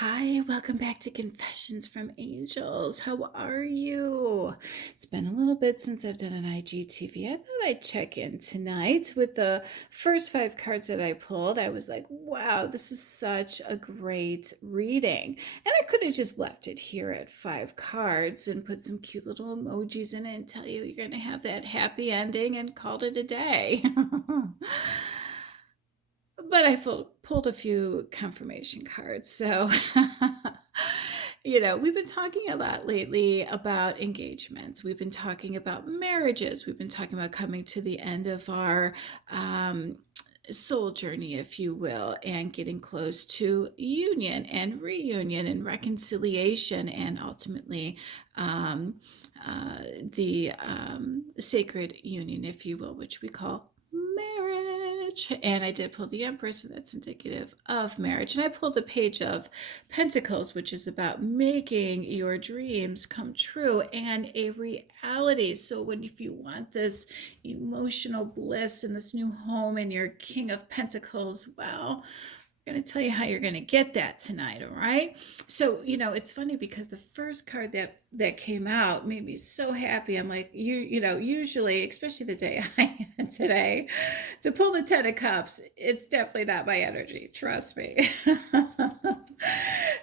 Hi, welcome back to Confessions from Angels. How are you? It's been a little bit since I've done an IGTV. I thought I'd check in tonight with the first five cards that I pulled. I was like, wow, this is such a great reading. And I could have just left it here at five cards and put some cute little emojis in it and tell you you're going to have that happy ending and called it a day. But I pulled a few confirmation cards. So, we've been talking a lot lately about engagements. We've been talking about marriages. We've been talking about coming to the end of our soul journey, if you will, and getting close to union and reunion and reconciliation and ultimately the sacred union, if you will, which we call marriage. And I did pull the Empress, and that's indicative of marriage. And I pulled the Page of Pentacles, which is about making your dreams come true and a reality. So if you want this emotional bliss in this new home and your King of Pentacles, well, going to tell you how you're going to get that tonight, all right? So, it's funny because the first card that came out made me so happy. I'm like, usually, especially the day I had today, to pull the Ten of Cups, it's definitely not my energy, trust me.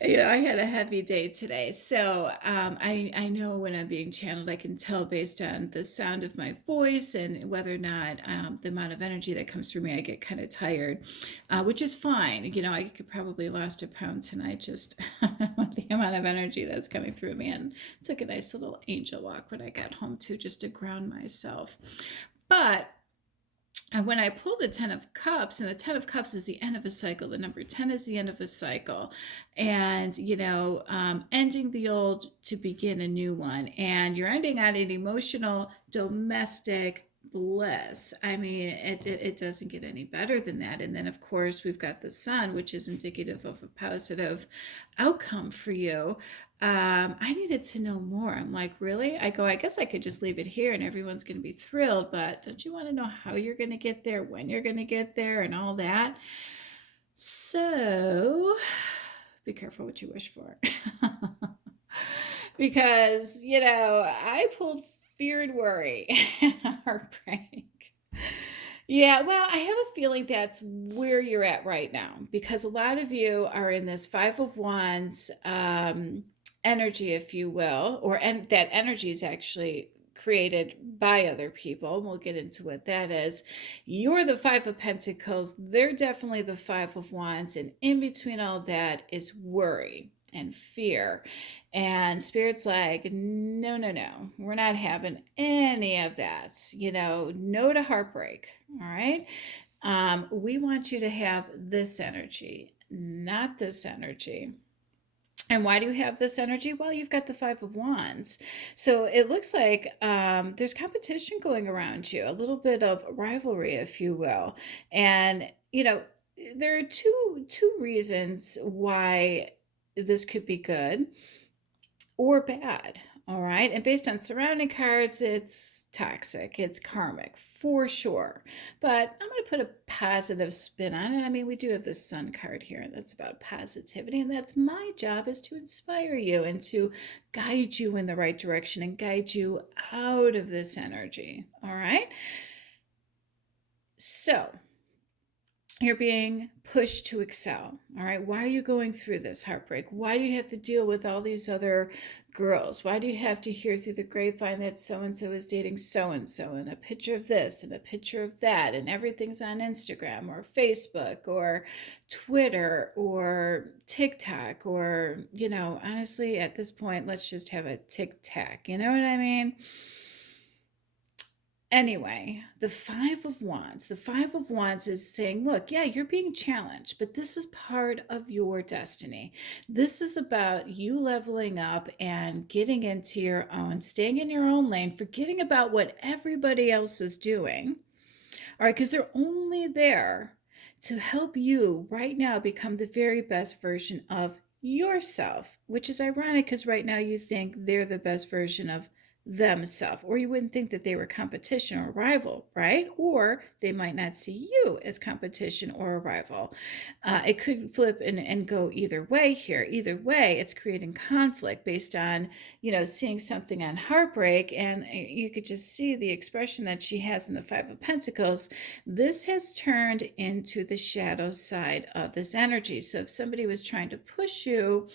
I had a heavy day today. So I know when I'm being channeled, I can tell based on the sound of my voice and whether or not the amount of energy that comes through me, I get kind of tired, which is fine. I could probably lost a pound tonight just with the amount of energy that's coming through me, and took a nice little angel walk when I got home too, just to ground myself. But when I pull the Ten of Cups, and the Ten of Cups is the end of a cycle, the number 10 is the end of a cycle, and, ending the old to begin a new one. And you're ending on an emotional, domestic bliss. I mean, it doesn't get any better than that. And then, of course, we've got the Sun, which is indicative of a positive outcome for you. I needed to know more. I'm like, really? I guess I could just leave it here and everyone's going to be thrilled, but don't you want to know how you're going to get there, when you're going to get there, and all that? So be careful what you wish for. Because, I pulled fear and worry and heartbreak. Yeah, well, I have a feeling that's where you're at right now, because a lot of you are in this Five of Wands energy, if you will, and that energy is actually created by other people. We'll get into what that is. You're the Five of Pentacles. They're definitely the Five of Wands. And in between all that is worry and fear. And Spirit's like, no, no, no. We're not having any of that. No to heartbreak. All right. We want you to have this energy, not this energy. And why do you have this energy? Well, you've got the Five of Wands. So it looks like there's competition going around you, a little bit of rivalry, if you will. And, there are two reasons why this could be good or bad. All right. And based on surrounding cards, it's toxic, it's karmic for sure. But I'm going to put a positive spin on it. I mean, we do have the Sun card here, and that's about positivity. And that's my job, is to inspire you and to guide you in the right direction and guide you out of this energy. All right. So you're being pushed to excel. All right. Why are you going through this heartbreak? Why do you have to deal with all these other girls? Why do you have to hear through the grapevine that so-and-so is dating so-and-so, and a picture of this and a picture of that, and everything's on Instagram or Facebook or Twitter or TikTok, or, honestly, at this point, let's just have a tic-tac. You know what I mean? Anyway, the Five of Wands. The Five of Wands is saying, look, yeah, you're being challenged, but this is part of your destiny. This is about you leveling up and getting into your own, staying in your own lane, forgetting about what everybody else is doing. All right, because they're only there to help you right now become the very best version of yourself, which is ironic because right now you think they're the best version of themselves, or you wouldn't think that they were competition or rival, right? Or they might not see you as competition or a rival. It could flip and go either way here. Either way, it's creating conflict based on, seeing something on Heartbreak, and you could just see the expression that she has in the Five of Pentacles. This has turned into the shadow side of this energy. So if somebody was trying to push you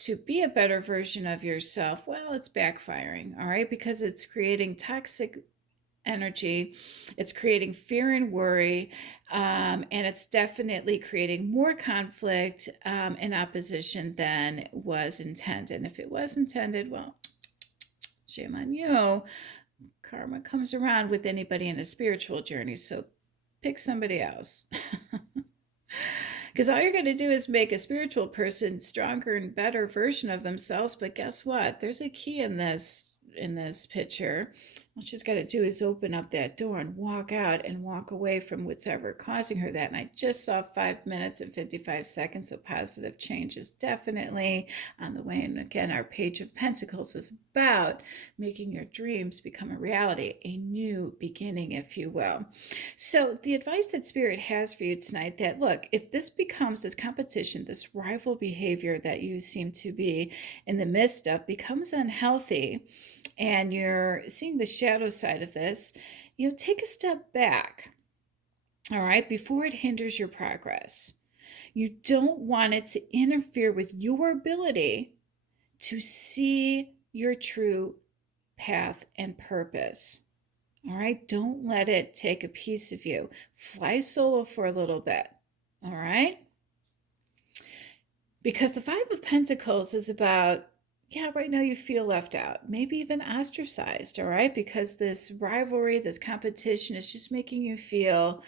to be a better version of yourself, well, it's backfiring, all right? Because it's creating toxic energy, it's creating fear and worry, and it's definitely creating more conflict and opposition than was intended. And if it was intended, well, shame on you. Karma comes around with anybody in a spiritual journey, so pick somebody else. Because all you're going to do is make a spiritual person stronger and better version of themselves. But guess what? There's a key in this picture. All she's got to do is open up that door and walk out and walk away from what's ever causing her that. And I just saw 5 minutes and 55 seconds of positive change is definitely on the way. And again, our Page of Pentacles is about making your dreams become a reality, a new beginning, if you will. So the advice that Spirit has for you tonight, that look, if this becomes this competition, this rival behavior that you seem to be in the midst of becomes unhealthy, and you're seeing the shadow side of this, take a step back, all right, before it hinders your progress. You don't want it to interfere with your ability to see your true path and purpose. All right, don't let it take a piece of you. Fly solo for a little bit, all right? Because the Five of Pentacles is about, right now you feel left out, maybe even ostracized, all right? Because this rivalry, this competition is just making you feel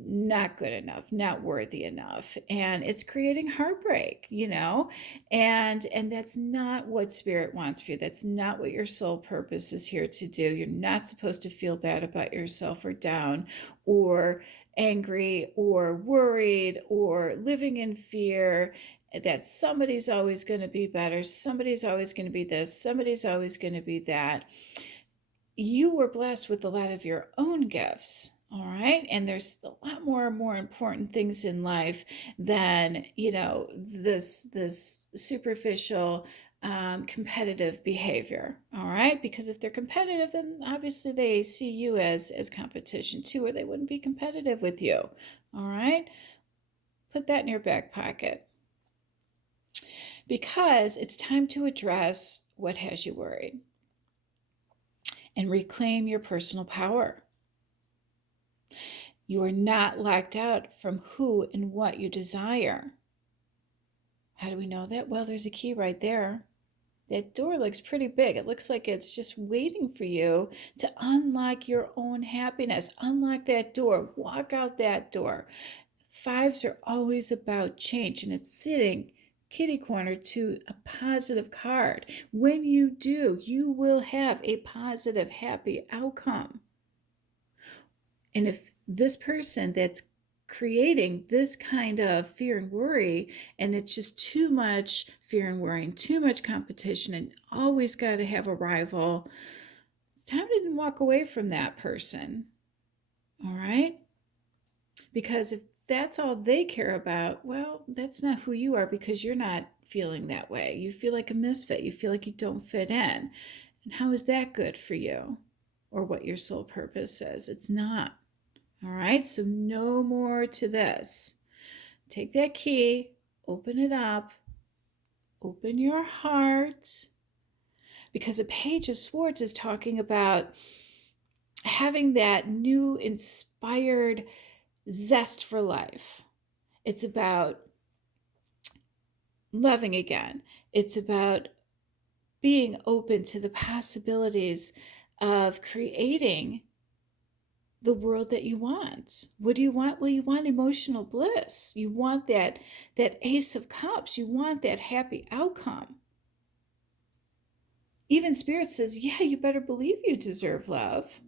not good enough, not worthy enough, and it's creating heartbreak, and that's not what Spirit wants for you. That's not what your soul purpose is here to do. You're not supposed to feel bad about yourself or down or angry or worried or living in fear that somebody's always going to be better, somebody's always going to be this, somebody's always going to be that. You were blessed with a lot of your own gifts. All right. And there's a lot more important things in life than, this superficial competitive behavior. All right. Because if they're competitive, then obviously they see you as competition too, or they wouldn't be competitive with you. All right. Put that in your back pocket. Because it's time to address what has you worried and reclaim your personal power. You are not locked out from who and what you desire. How do we know that? Well, there's a key right there. That door looks pretty big. It looks like it's just waiting for you to unlock your own happiness. Unlock that door. Walk out that door. Fives are always about change, and it's sitting kitty corner to a positive card. When you do, you will have a positive, happy outcome. And if this person that's creating this kind of fear and worry, and it's just too much fear and worry, too much competition, and always got to have a rival, it's time to walk away from that person. All right? Because if that's all they care about, well, that's not who you are, because you're not feeling that way. You feel like a misfit. You feel like you don't fit in. And how is that good for you or what your soul purpose is? It's not. All right, so no more to this. Take that key, open it up, open your heart, because a Page of Swords is talking about having that new inspired zest for life. It's about loving again. It's about being open to the possibilities of creating the world that you want. What do you want? Well, you want emotional bliss. You want that Ace of Cups. You want that happy outcome. Even Spirit says, yeah, you better believe you deserve love.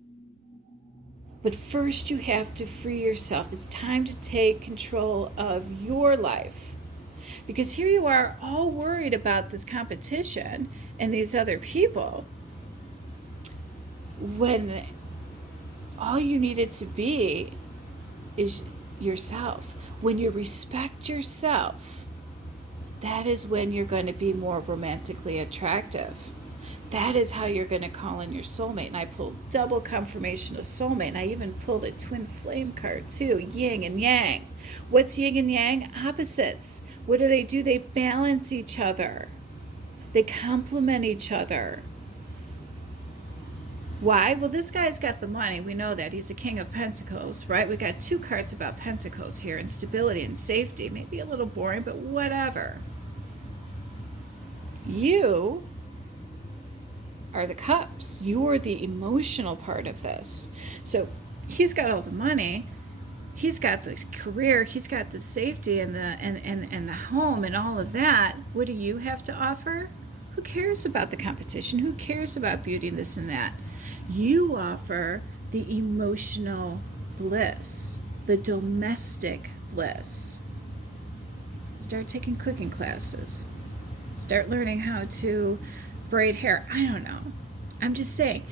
But first you have to free yourself. It's time to take control of your life. Because here you are all worried about this competition and these other people. when all you needed to be is yourself. When you respect yourself, that is when you're going to be more romantically attractive. That is how you're going to call in your soulmate. And I pulled double confirmation of soulmate. And I even pulled a twin flame card too, yin and yang. What's yin and yang? Opposites. What do? They balance each other. They complement each other. Why? Well, this guy's got the money. We know that. He's a king of pentacles, right? We got 2 cards about pentacles here, and stability and safety. Maybe a little boring, but whatever. You are the cups. You're the emotional part of this. So he's got all the money. He's got the career. He's got the safety and the home and all of that. What do you have to offer? Who cares about the competition? Who cares about beauty and this and that? You offer the emotional bliss, the domestic bliss. Start taking cooking classes. Start learning how to braid hair. I don't know. I'm just saying,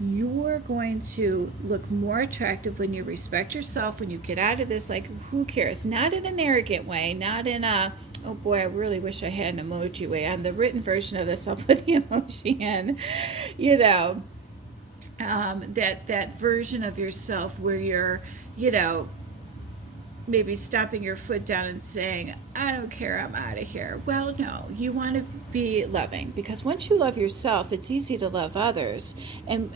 you're going to look more attractive when you respect yourself, when you get out of this, like, who cares? Not in an arrogant way, not in a, oh boy, I really wish I had an emoji way. On the written version of this, I'll put the emoji in, you know, that version of yourself where you're, you know, maybe stomping your foot down and saying, I don't care, I'm out of here. Well, no, you want to be loving, because once you love yourself, it's easy to love others. And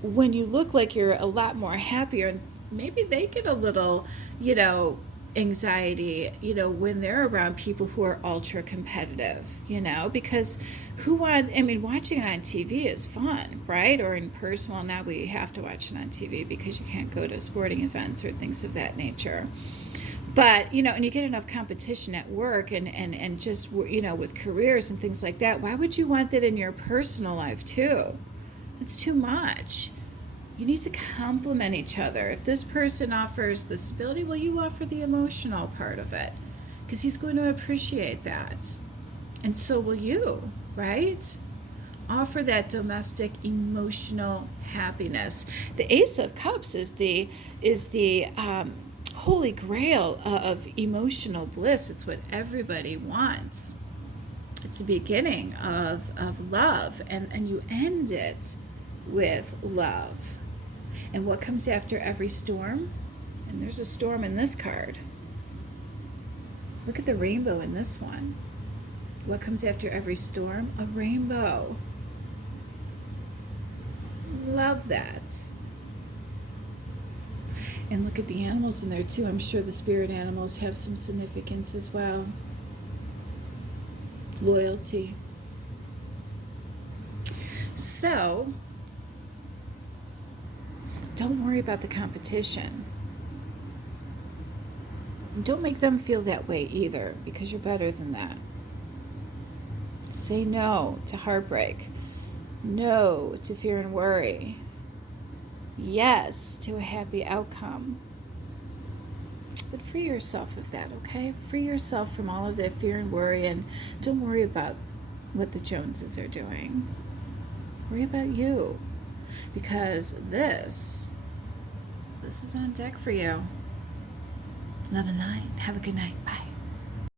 when you look like you're a lot more happier, maybe they get a little, you know, anxiety, you know, when they're around people who are ultra competitive, you know, because watching it on TV is fun, right? Or in person. Well, now we have to watch it on TV because you can't go to sporting events or things of that nature. But, you know, and you get enough competition at work and just, you know, with careers and things like that. Why would you want that in your personal life too? It's too much. You need to complement each other. If this person offers the stability, well, you offer the emotional part of it, because he's going to appreciate that. And so will you, right? Offer that domestic emotional happiness. The Ace of Cups is the holy grail of emotional bliss. It's what everybody wants. It's the beginning of love, and you end it with love. And what comes after every storm? And there's a storm in this card. Look at the rainbow in this one. What comes after every storm? A rainbow. Love that. And look at the animals in there too. I'm sure the spirit animals have some significance as well. Loyalty. So, don't worry about the competition. And don't make them feel that way either, because you're better than that. Say no to heartbreak. No to fear and worry. Yes to a happy outcome. But free yourself of that, okay? Free yourself from all of that fear and worry, and don't worry about what the Joneses are doing. Worry about you. Because this is on deck for you. Love and light. Have a good night. Bye.